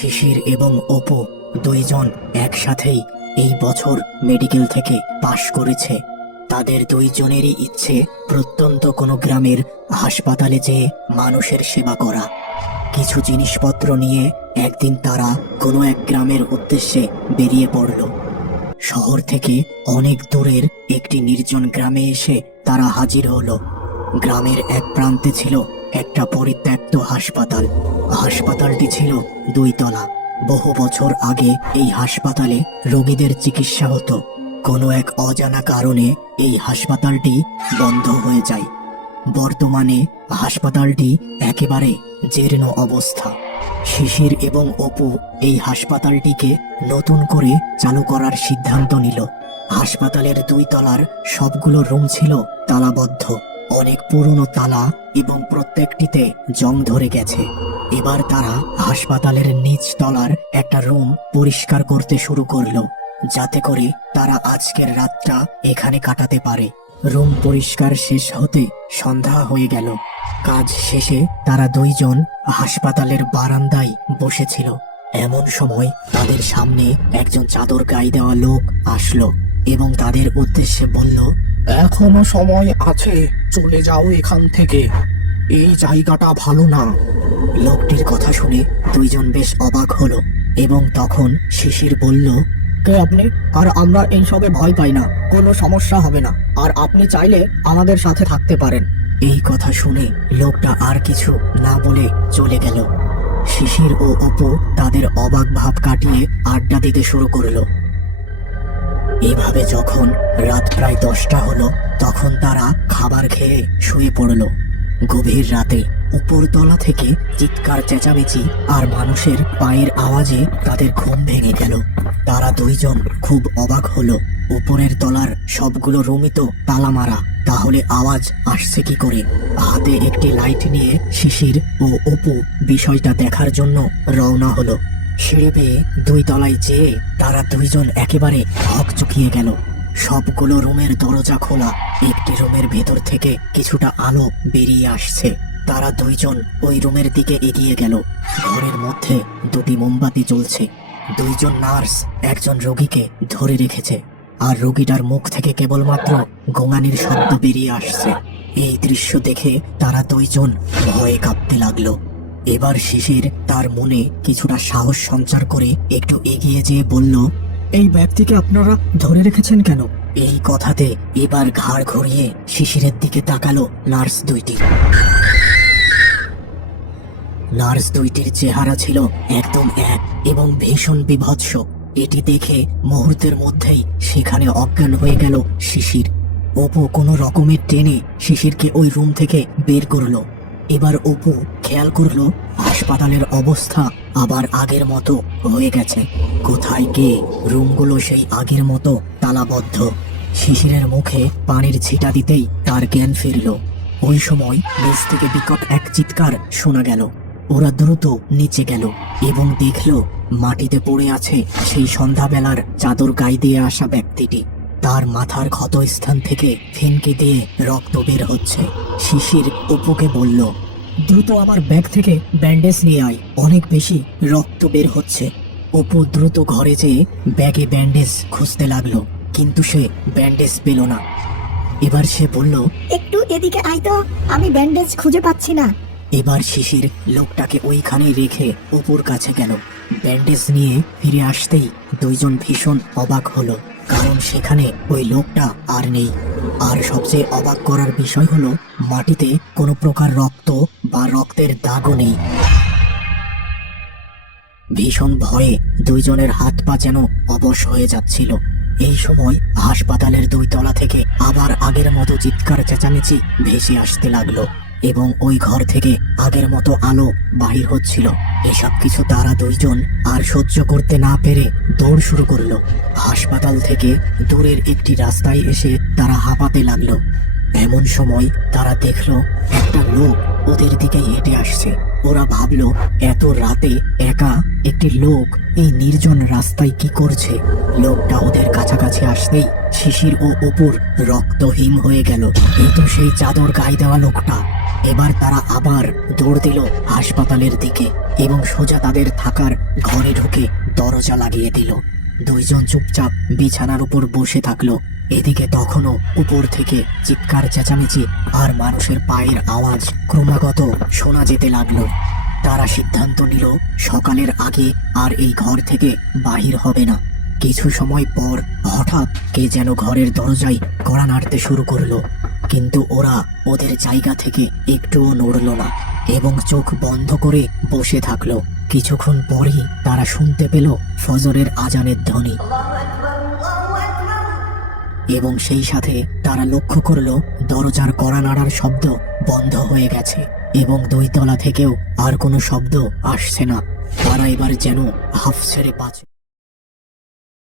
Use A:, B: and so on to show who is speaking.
A: শিশির এবং অপু দুইজন একসাথেই এই বছর মেডিকেল থেকে পাশ করেছে। তাদের দুইজনেরই ইচ্ছে প্রত্যন্ত কোনো গ্রামের হাসপাতালে যেয়ে মানুষের সেবা করা। কিছু জিনিসপত্র নিয়ে একদিন তারা কোনো এক গ্রামের উদ্দেশ্যে বেরিয়ে পড়ল। শহর থেকে অনেক দূরের একটি নির্জন গ্রামে এসে তারা হাজির হলো। গ্রামের এক প্রান্তে ছিল একটা পরিত্যক্ত হাসপাতাল। হাসপাতালটি ছিল দুই তলা বহু বছর আগে এই হাসপাতালে রোগীদের চিকিৎসা হতো। কোনো এক অজানা কারণে এই হাসপাতালটি বন্ধ হয়ে যায়। বর্তমানে হাসপাতালটি একেবারে জীর্ণ অবস্থা। শিশির এবং অপু এই হাসপাতালটিকে নতুন করে চালু করার সিদ্ধান্ত নিল। হাসপাতালের দুই তলার সবগুলো রুম ছিল তালাবদ্ধ। অনেক পুরনো তালা এবং প্রত্যেকটিতে জং ধরে গেছে। এবার তারা হাসপাতালের নিচ তলার একটা রুম পরিষ্কার করতে শুরু করল, যাতে করে তারা আজকের রাতটা এখানে কাটাতে পারে। রুম পরিষ্কার শেষ হতে সন্ধ্যা হয়ে গেল। কাজ শেষে তারা দুইজন হাসপাতালের বারান্দায় বসেছিল। এমন সময় তাদের সামনে একজন চাদর গায়ে দেওয়া লোক আসলো এবং তাদের উদ্দেশ্যে বলল
B: এখনও সময় আছে, চলে যাও এখান থেকে। এই জায়গাটা ভালো না।
A: লোকটির কথা শুনে দুইজন বেশ অবাক হলো এবং তখন শিশির বলল,
B: কে আপনি? আর আমরা এইসবে ভয় পাই না, কোনো সমস্যা হবে না। আর আপনি চাইলে আমাদের সাথে থাকতে পারেন।
A: এই কথা শুনে লোকটা আর কিছু না বলে চলে গেল। শিশির ও অপু তাদের অবাক ভাব কাটিয়ে আড্ডা দিতে শুরু করল। এভাবে যখন রাত প্রায় দশটা হলো, তখন তারা খাবার খেয়ে শুয়ে পড়ল। গভীর রাতে উপরতলা থেকে চিৎকার, চেঁচামেচি আর মানুষের পায়ের আওয়াজে তাদের ঘুম ভেঙে গেল। তারা দুইজন খুব অবাক হলো। উপরের তলার সবগুলো রুমই তো তালা মারা তাহলে আওয়াজ আসছে কি করে? হাতে একটি লাইট নিয়ে শিশির ও অপু বিষয়টা দেখার জন্য রওনা হলো। সিঁড়ি পেয়ে দুই তলায় যেয়ে তারা দুইজন একেবারে হক চুকিয়ে গেল। সবগুলো রুমের দরজা খোলা। একটি রুমের ভেতর থেকে কিছুটা আলো বেরিয়ে আসছে। তারা দুইজন ওই রুমের দিকে এগিয়ে গেল। ঘরের মধ্যে দুটি মোমবাতি জ্বলছে। দুইজন নার্স একজন রোগীকে ধরে রেখেছে। আর রোগীটার মুখ থেকে কেবলমাত্র গোঙানির শব্দ বেরিয়ে আসছে। এই দৃশ্য দেখে তারা দুইজন ভয়ে কাঁপতে লাগল। এবার শিশির তার মনে কিছুটা সাহস সঞ্চার করে একটু এগিয়ে যেয়ে বলল,
B: এই ব্যক্তিকে আপনারা ধরে রেখেছেন কেন?
A: এই কথাতে এবার ঘাড় ঘুরিয়ে শিশিরের দিকে তাকালো নার্স দুইটি। নার্স দুইটির চেহারা ছিল একদম এক এবং ভীষণ বিভৎস। এটি দেখে মুহূর্তের মধ্যেই সেখানে অজ্ঞান হয়ে গেল শিশির। অপু কোনো রকমের টেনে শিশিরকে ওই রুম থেকে বের করল। এবার অপু খেয়াল করল, হাসপাতালের অবস্থা আবার আগের মতো হয়ে গেছে। কোথায় কে? রুমগুলো সেই আগের মতো তালাবদ্ধ। শিশিরের মুখে পানির ছিটা দিতেই তার জ্ঞান ফিরল। ওই সময় নিচ থেকে বিকট এক চিৎকার শোনা গেল। ওরা দ্রুত নিচে গেল এবং দেখল মাটিতে পড়ে আছে সেই সন্ধ্যাবেলার চাদর গায়ে দিয়ে আসা ব্যক্তিটি। তার মাথার ক্ষত স্থান থেকে ফিনকে দিয়ে রক্ত বের হচ্ছে। শিশির অপুকে বলল
B: দ্রুত আমার ব্যাগ থেকে ব্যান্ডেজ নিয়ে আয়
A: অনেক বেশি রক্ত বের হচ্ছে। অপু দ্রুত ঘরে যেয়ে ব্যাগে ব্যান্ডেজ খুঁজতে লাগল কিন্তু সে ব্যান্ডেজ পেল না। এবার সে বলল
C: একটু এদিকে আয় তো আমি ব্যান্ডেজ খুঁজে পাচ্ছি না।
A: এবার শিশির লোকটাকে ওইখানে রেখে অপুর কাছে গেল। ব্যান্ডেজ নিয়ে ফিরে আসতেই দুইজন ভীষণ অবাক হলো কারণ সেখানে ওই লোকটা আর নেই। আর সবচেয়ে অবাক করার বিষয় হলো, মাটিতে কোনো প্রকার রক্ত বা রক্তের দাগও নেই। ভীষণ ভয়ে দুইজনের হাত পা যেন অবশ হয়ে যাচ্ছিল। এই সময় হাসপাতালের দুই তলা থেকে আবার আগের মতো চিৎকার চেঁচামেচি ভেসে আসতে লাগল এবং ওই ঘর থেকে আগের মতো আলো বাহির হচ্ছিল। এসব কিছু তারা দুইজন আর সহ্য করতে না পেরে দৌড় শুরু করল। হাসপাতাল থেকে দূরের একটি রাস্তায় এসে তারা হাঁপাতে লাগল। এমন সময় তারা দেখল, একটা লোক ওদের দিকে হেঁটে আসছে। ওরা ভাবলো, এত রাতে একা একটি লোক এই নির্জন রাস্তায় কি করছে? লোকটা ওদের কাছাকাছি আসতেই শিশির ও অপুর রক্তহীন হয়ে গেল। এই তো সেই চাদর গায়ে দেওয়া লোকটা। এবার তারা আবার দৌড় দিল হাসপাতালের দিকে এবং সোজা তাদের থাকার ঘরে ঢুকে দরজা লাগিয়ে দিল। দুইজন চুপচাপ বিছানার উপর বসে থাকল। এদিকে তখনও উপর থেকে চিৎকার, চেঁচামেচি আর মানুষের পায়ের আওয়াজ ক্রমাগত শোনা যেতে লাগল। তারা সিদ্ধান্ত নিল, সকালের আগে আর এই ঘর থেকে বাহির হবে না। কিছু সময় পর হঠাৎ কে যেন ঘরের দরজায় কড়া নাড়তে শুরু করল। কিন্তু ওরা ওদের জায়গা থেকে একটুও নড়ল না এবং চোখ বন্ধ করে বসে থাকল। কিছুক্ষণ পরেই তারা শুনতে পেল ফজরের আজানের ধ্বনি। এবং সেই সাথে তারা লক্ষ্য করল দরজার কড়া নাড়ার শব্দ বন্ধ হয়ে গেছে এবং দুই তলা থেকেও আর কোনো শব্দ আসছে না। তারা এবার যেন হাফ ছেড়ে বাঁচে